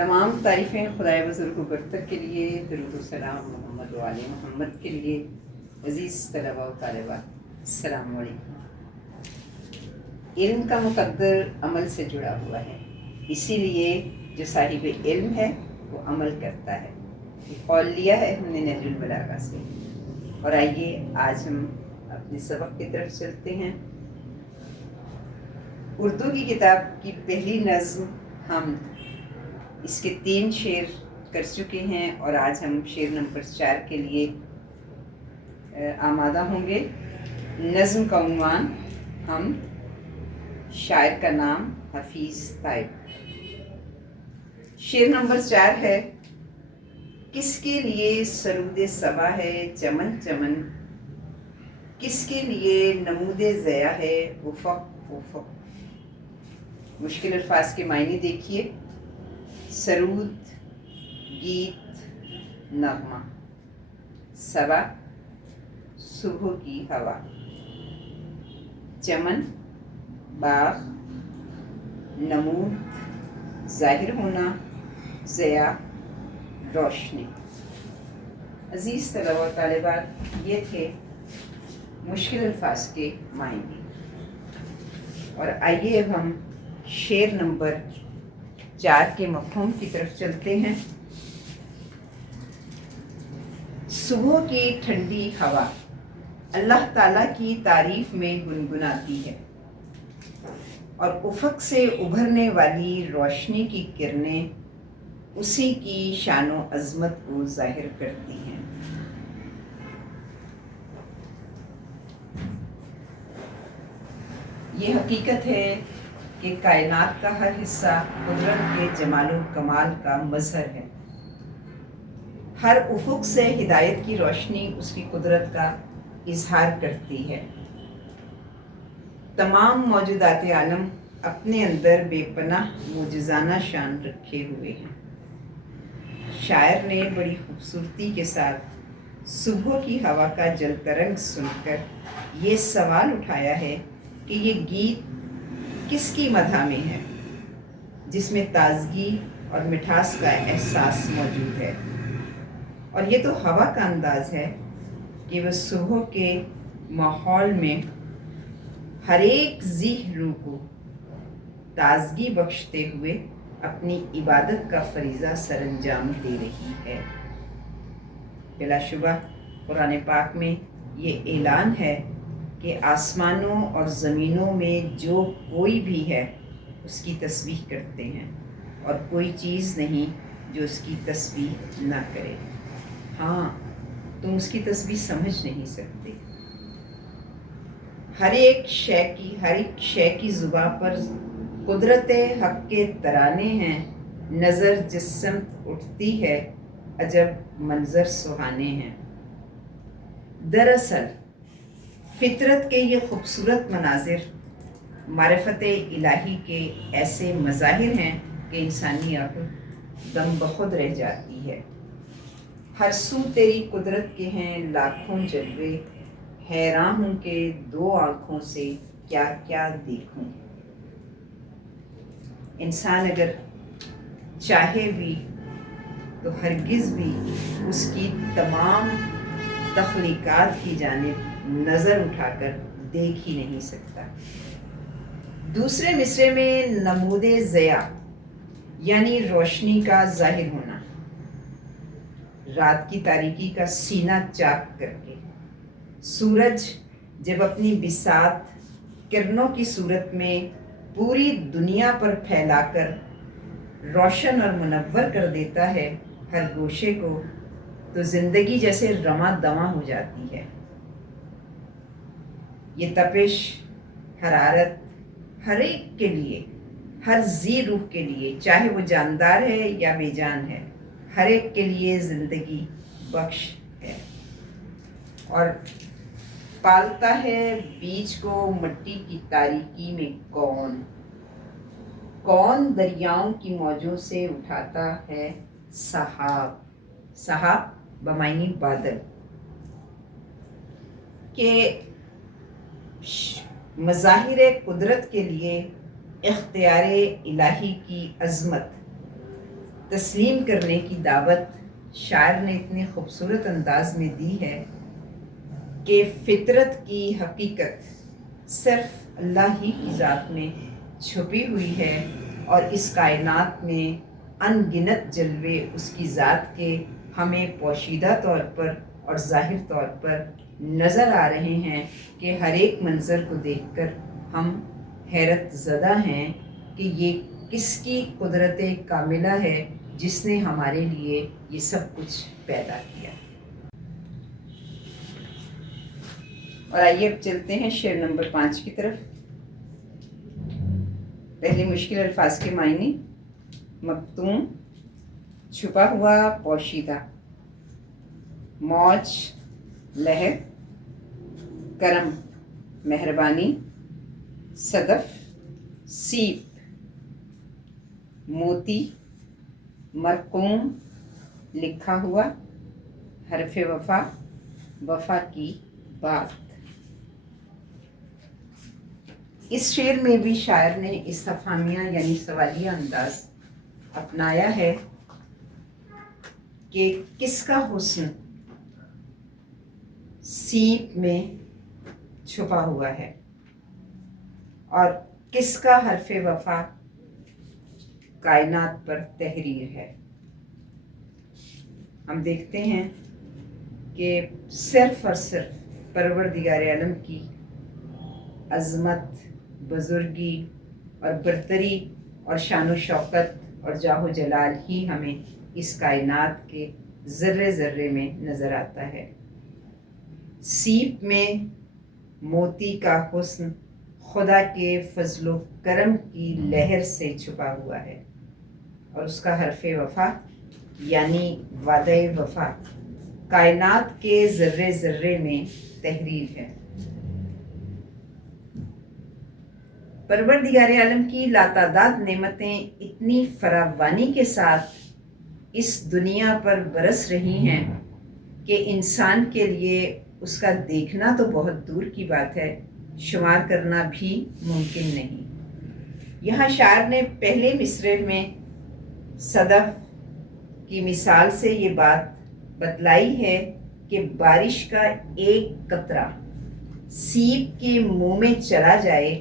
تمام تعریفیں خدائے بزرگ و برتر کے لیے، درود و سلام محمد و آل محمد کے لیے۔ عزیز طلباء و طالبات، السلام علیکم۔ علم کا مقدر عمل سے جڑا ہوا ہے، اسی لیے جو صاحب علم ہے وہ عمل کرتا ہے۔ یہ قول لیا ہے ہم نے نہج البلاغہ سے۔ اور آئیے آج ہم اپنے سبق کی طرف چلتے ہیں۔ اردو کی کتاب کی پہلی نظم ہم اس کے 3 شعر کر چکے ہیں، اور آج ہم شعر نمبر 4 کے لیے آمادہ ہوں گے۔ نظم کا عنوان ہم، شاعر کا نام حفیظ طیب۔ شعر نمبر 4 ہے: کس کے لیے سرود صبا ہے چمن چمن، کس کے لیے نمود ضیا ہے افق افق۔ مشکل الفاظ کے معنی دیکھیے۔ سرود، گیت، نغمہ، صبا، صبح کی ہوا، چمن، باغ، نمود، ظاہر ہونا، ضیا، روشنی۔ عزیز طلباء و طالبات، یہ تھے مشکل الفاظ کے معنی۔ اور آئیے اب ہم شعر نمبر 4 کے مفہوم کی طرف چلتے ہیں۔ صبح کی ٹھنڈی ہوا اللہ تعالیٰ کی تعریف میں گنگناتی ہے، اور افق سے ابھرنے والی روشنی کی کرنیں اسی کی شان و عظمت کو ظاہر کرتی ہیں۔ یہ حقیقت ہے کہ کائنات کا ہر حصہ قدرت کے جمال و کمال کا مظہر ہے۔ ہر افق سے ہدایت کی روشنی اس کی قدرت کا اظہار کرتی ہے۔ تمام موجودات عالم اپنے اندر بے پناہ معجزانہ شان رکھے ہوئے ہیں۔ شاعر نے بڑی خوبصورتی کے ساتھ صبح کی ہوا کا جل ترنگ سن کر یہ سوال اٹھایا ہے کہ یہ گیت کس کی مدح میں ہے، جس میں تازگی اور مٹھاس کا احساس موجود ہے۔ اور یہ تو ہوا کا انداز ہے کہ وہ صبح کے ماحول میں ہر ایک ذی روح کو تازگی بخشتے ہوئے اپنی عبادت کا فریضہ سر انجام دے رہی ہے۔ بلا شبہ قرآن پاک میں یہ اعلان ہے کہ آسمانوں اور زمینوں میں جو کوئی بھی ہے اس کی تسبیح کرتے ہیں، اور کوئی چیز نہیں جو اس کی تسبیح نہ کرے۔ ہاں، تم اس کی تسبیح سمجھ نہیں سکتے۔ ہر ایک شے کی زباں پر قدرت حق کے ترانے ہیں، نظر جس سمت اٹھتی ہے عجب منظر سہانے ہیں۔ دراصل فطرت کے یہ خوبصورت مناظر معرفت الہی کے ایسے مظاہر ہیں کہ انسانی عقل دم بخود رہ جاتی ہے۔ ہر سو تیری قدرت کے ہیں لاکھوں جلوے، حیراں ہوں کہ 2 آنکھوں سے کیا کیا دیکھوں۔ انسان اگر چاہے بھی تو ہرگز بھی اس کی تمام تخلیقات کی جانب نظر اٹھا کر دیکھ ہی نہیں سکتا۔ دوسرے مصرعے میں نمود ضیا یعنی روشنی کا ظاہر ہونا، رات کی تاریکی کا سینہ چاک کر کے سورج جب اپنی بساط کرنوں کی صورت میں پوری دنیا پر پھیلا کر روشن اور منور کر دیتا ہے ہر گوشے کو، تو زندگی جیسے رواں دواں ہو جاتی ہے۔ یہ تپش، حرارت ہر ایک کے لیے، ہر ذی روح کے لیے، چاہے وہ جاندار ہے یا بے جان ہے، ہر ایک کے لیے زندگی بخش ہے، اور پالتا ہے بیج کو مٹی کی تاریکی میں کون دریاؤں کی موجوں سے اٹھاتا ہے سحاب بمعنی بادل، کہ مظاہر قدرت کے لیے اختیار الہی کی عظمت تسلیم کرنے کی دعوت شاعر نے اتنے خوبصورت انداز میں دی ہے کہ فطرت کی حقیقت صرف اللہ ہی کی ذات میں چھپی ہوئی ہے، اور اس کائنات میں ان گنت جلوے اس کی ذات کے ہمیں پوشیدہ طور پر اور ظاہر طور پر نظر آ رہے ہیں کہ ہر ایک منظر کو دیکھ کر ہم حیرت زدہ ہیں کہ یہ کس کی قدرت کاملہ ہے جس نے ہمارے لیے یہ سب کچھ پیدا کیا۔ اور آئیے اب چلتے ہیں شعر نمبر 5 کی طرف۔ پہلے مشکل الفاظ کے معنی: مکتوم، چھپا ہوا، پوشیدہ، موج، لہر، کرم، مہربانی، صدف، سیپ، موتی، مرقوم، لکھا ہوا، حرف وفا، وفا کی بات۔ اس شعر میں بھی شاعر نے استفہامیہ یعنی سوالیہ انداز اپنایا ہے کہ کس کا حسن سیپ میں چھپا ہوا ہے اور کس کا حرف وفا کائنات پر تحریر ہے۔ ہم دیکھتے ہیں کہ صرف اور صرف پروردگار عالم کی عظمت، بزرگی اور برتری اور شان و شوکت اور جاہ و جلال ہی ہمیں اس کائنات کے ذرے ذرے میں نظر آتا ہے۔ سیپ میں موتی کا حسن خدا کے فضل و کرم کی لہر سے چھپا ہوا ہے، اور اس کا حرف وفا یعنی وعدہ وفا کائنات کے ذرے ذرے میں تحریر ہے۔ پروردگار عالم کی لاتعداد نعمتیں اتنی فراوانی کے ساتھ اس دنیا پر برس رہی ہیں کہ انسان کے لیے اس کا دیکھنا تو بہت دور کی بات ہے، شمار کرنا بھی ممکن نہیں۔ یہاں شاعر نے پہلے مصرعے میں صدف کی مثال سے یہ بات بتلائی ہے کہ بارش کا ایک قطرہ سیپ کے منہ میں چلا جائے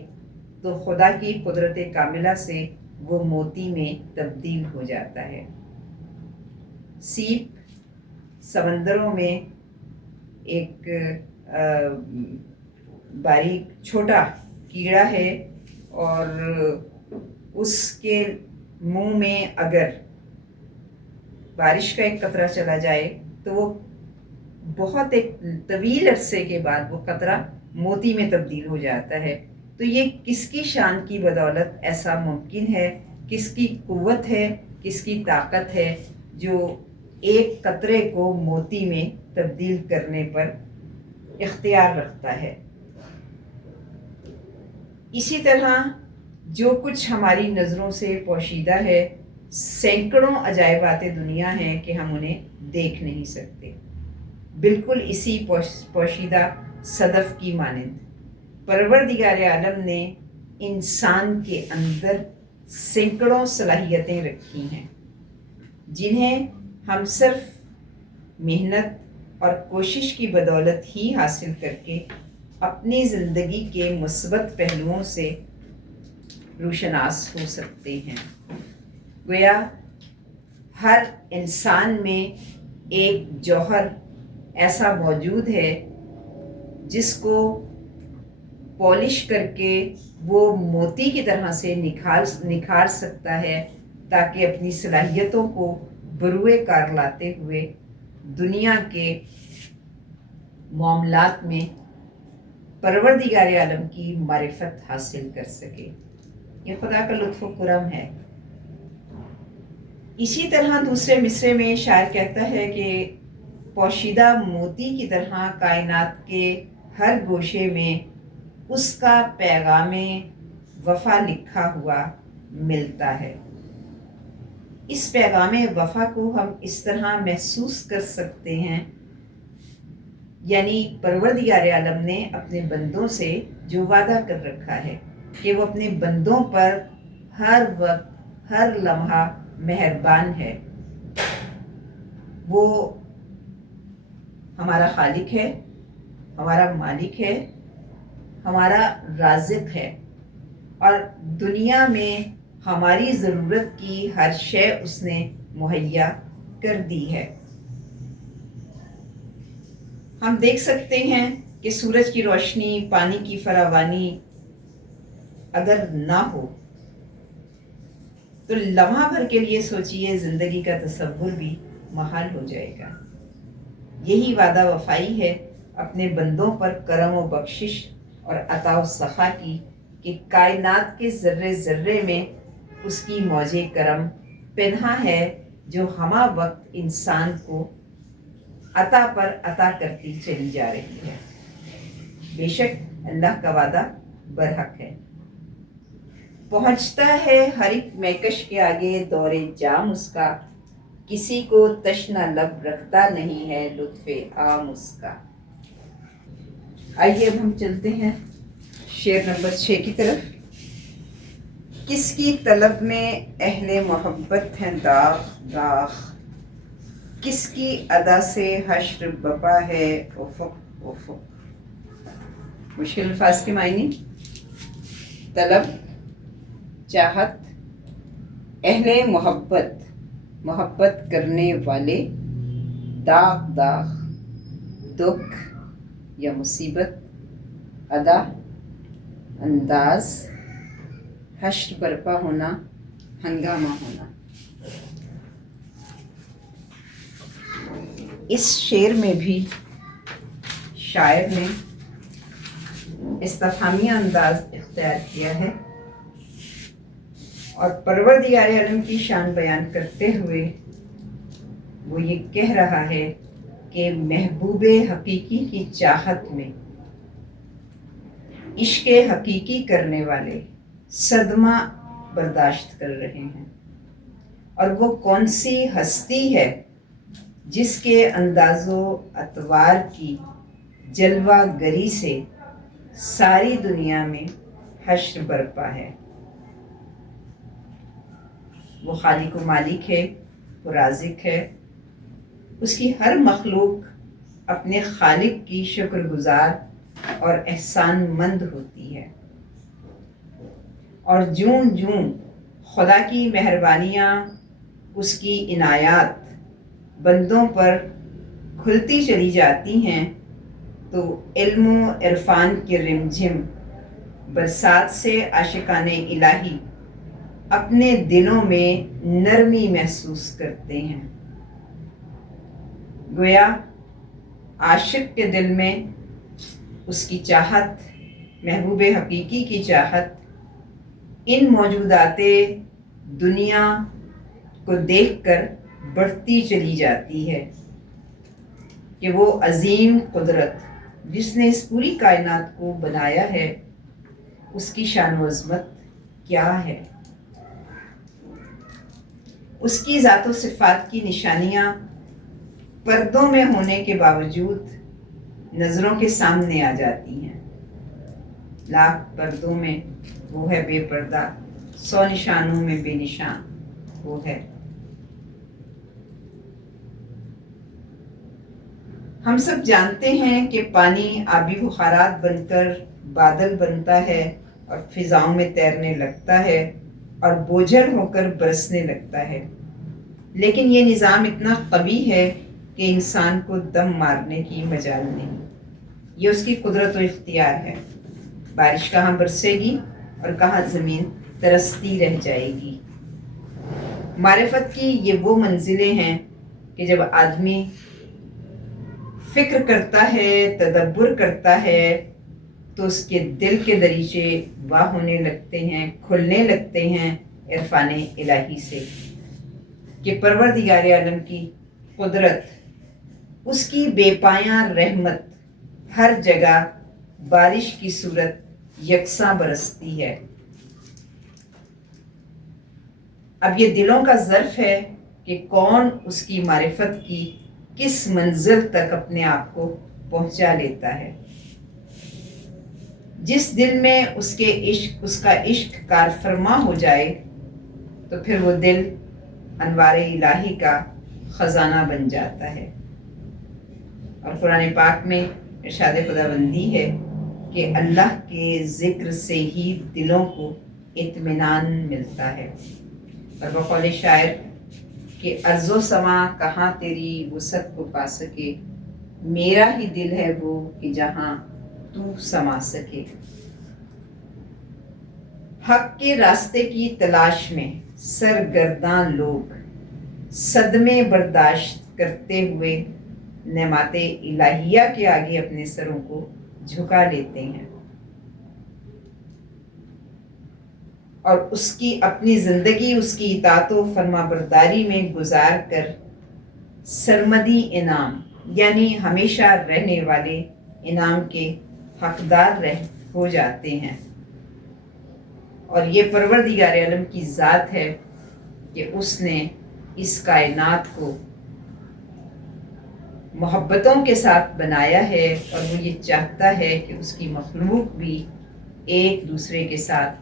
تو خدا کی قدرت کاملہ سے وہ موتی میں تبدیل ہو جاتا ہے۔ سیپ سمندروں میں ایک باریک چھوٹا کیڑا ہے، اور اس کے منہ میں اگر بارش کا ایک قطرہ چلا جائے تو وہ بہت ایک طویل عرصے کے بعد وہ قطرہ موتی میں تبدیل ہو جاتا ہے۔ تو یہ کس کی شان کی بدولت ایسا ممکن ہے، کس کی قوت ہے، کس کی طاقت ہے جو ایک قطرے کو موتی میں تبدیل کرنے پر اختیار رکھتا ہے۔ اسی طرح جو کچھ ہماری نظروں سے پوشیدہ ہے، سینکڑوں عجائبات دنیا ہیں کہ ہم انہیں دیکھ نہیں سکتے۔ بالکل اسی پوشیدہ صدف کی مانند پروردگار عالم نے انسان کے اندر سینکڑوں صلاحیتیں رکھی ہیں، جنہیں ہم صرف محنت اور کوشش کی بدولت ہی حاصل کر کے اپنی زندگی کے مثبت پہلوؤں سے روشناس ہو سکتے ہیں۔ گویا ہر انسان میں ایک جوہر ایسا موجود ہے جس کو پالش کر کے وہ موتی کی طرح سے نکھار سکتا ہے، تاکہ اپنی صلاحیتوں کو بروئے کار لاتے ہوئے دنیا کے معاملات میں پروردگار عالم کی معرفت حاصل کر سکے۔ یہ خدا کا لطف و کرم ہے۔ اسی طرح دوسرے مصرعے میں شاعر کہتا ہے کہ پوشیدہ موتی کی طرح کائنات کے ہر گوشے میں اس کا پیغام وفا لکھا ہوا ملتا ہے۔ اس پیغام وفا کو ہم اس طرح محسوس کر سکتے ہیں، یعنی پروردگار عالم نے اپنے بندوں سے جو وعدہ کر رکھا ہے کہ وہ اپنے بندوں پر ہر وقت، ہر لمحہ مہربان ہے، وہ ہمارا خالق ہے، ہمارا مالک ہے، ہمارا رازق ہے، اور دنیا میں ہماری ضرورت کی ہر شے اس نے مہیا کر دی ہے۔ ہم دیکھ سکتے ہیں کہ سورج کی روشنی، پانی کی فراوانی اگر نہ ہو تو لمحہ بھر کے لیے سوچئے زندگی کا تصور بھی محال ہو جائے گا۔ یہی وعدہ وفائی ہے اپنے بندوں پر کرم و بخشش اور عطا و سخا کی، کہ کائنات کے ذرے ذرے میں اس کی موج کرم پنہاں ہے، جو ہمہ وقت انسان کو عطا پر عطا کرتی چلی جا رہی ہے۔ بے شک اللہ کا وعدہ برحق ہے۔ پہنچتا ہے ہر ایک مہکش کے آگے دور جام اس کا، کسی کو تشنہ لب رکھتا نہیں ہے لطف عام اس کا۔ آئیے اب ہم چلتے ہیں شعر نمبر 6 کی طرف۔ کس کی طلب میں اہل محبت ہیں داغ داغ، کس کی ادا سے حشر بپا ہے افق افق۔ مشکل الفاظ کے معنی: طلب، چاہت، اہل محبت، محبت کرنے والے، داغ داغ، دکھ یا مصیبت، ادا، انداز، حشر برپا ہونا، ہنگامہ ہونا۔ اس شعر میں بھی شاعر نے استفہامیہ انداز اختیار کیا ہے اور پروردگار عالم کی شان بیان کرتے ہوئے وہ یہ کہہ رہا ہے کہ محبوب حقیقی کی چاہت میں عشق حقیقی کرنے والے صدمہ برداشت کر رہے ہیں، اور وہ کون سی ہستی ہے جس کے انداز و اطوار کی جلوہ گری سے ساری دنیا میں حشر برپا ہے۔ وہ خالق و مالک ہے، وہ رازق ہے، اس کی ہر مخلوق اپنے خالق کی شکر گزار اور احسان مند ہوتی ہے، اور جوں جوں خدا کی مہربانیاں، اس کی عنایات بندوں پر کھلتی چلی جاتی ہیں تو علم و عرفان کی رمجھم برسات سے عاشقان الہی اپنے دلوں میں نرمی محسوس کرتے ہیں۔ گویا عاشق کے دل میں اس کی چاہت، محبوب حقیقی کی چاہت، ان موجودات دنیا کو دیکھ کر بڑھتی چلی جاتی ہے کہ وہ عظیم قدرت جس نے اس پوری کائنات کو بنایا ہے، اس کی شان و عظمت کیا ہے، اس کی ذات و صفات کی نشانیاں پردوں میں ہونے کے باوجود نظروں کے سامنے آ جاتی ہیں۔ لاکھ پردوں میں وہ ہے بے پردہ، 100 نشانوں میں بے نشان وہ ہے۔ ہم سب جانتے ہیں کہ پانی آبی بخارات بن کر بادل بنتا ہے اور فضاؤں میں تیرنے لگتا ہے اور بوجھل ہو کر برسنے لگتا ہے، لیکن یہ نظام اتنا قوی ہے کہ انسان کو دم مارنے کی مجال نہیں۔ یہ اس کی قدرت و اختیار ہے۔ بارش کہاں برسے گی اور کہاں زمین ترستی رہ جائے گی۔ معرفت کی یہ وہ منزلیں ہیں کہ جب آدمی فکر کرتا ہے، تدبر کرتا ہے، تو اس کے دل کے دریچے واہ ہونے لگتے ہیں، کھلنے لگتے ہیں عرفان الہی سے، کہ پروردگار عالم کی قدرت، اس کی بے پایاں رحمت ہر جگہ بارش کی صورت یکساں برستی ہے۔ اب یہ دلوں کا ظرف ہے کہ کون اس کی معرفت کی کس منزل تک اپنے آپ کو پہنچا لیتا ہے۔ جس دل میں اس کا عشق کار فرما ہو جائے تو پھر وہ دل انوار الہی کا خزانہ بن جاتا ہے۔ اور قرآن پاک میں ارشاد خداوندی ہے کہ اللہ کے ذکر سے ہی دلوں کو اطمینان ملتا ہے۔ اور بقول شاعر کہ ارض و سما کہاں تیری وسعت کو پا سکے، میرا ہی دل ہے وہ کہ جہاں تو سما سکے۔ حق کے راستے کی تلاش میں سرگرداں لوگ صدمے برداشت کرتے ہوئے نعمات الہیہ کے آگے اپنے سروں کو جھکا لیتے ہیں اور اس کی اپنی زندگی اس کی اطاعت و فرما برداری میں گزار کر سرمدی انعام یعنی ہمیشہ رہنے والے انعام کے حقدار ہو جاتے ہیں۔ اور یہ پروردگار عالم کی ذات ہے کہ اس نے اس کائنات کو محبتوں کے ساتھ بنایا ہے، اور وہ یہ چاہتا ہے کہ اس کی مخلوق بھی ایک دوسرے کے ساتھ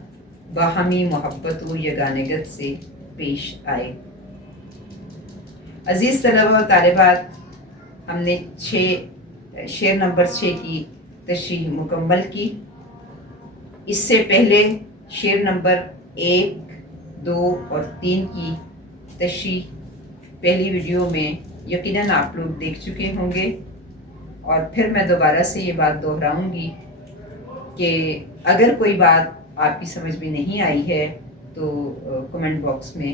باہمی محبت و یگانگت سے پیش آئے۔ عزیز طلبہ و طالبات، ہم نے شعر نمبر 6 کی تشریح مکمل کی۔ اس سے پہلے شعر نمبر 1، 2 اور 3 کی تشریح پہلی ویڈیو میں یقیناً آپ لوگ دیکھ چکے ہوں گے، اور پھر میں دوبارہ سے یہ بات دہراؤں گی کہ اگر کوئی بات آپ کی سمجھ میں نہیں آئی ہے تو کمنٹ باکس میں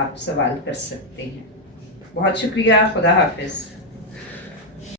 آپ سوال کر سکتے ہیں۔ بہت شکریہ، خدا حافظ۔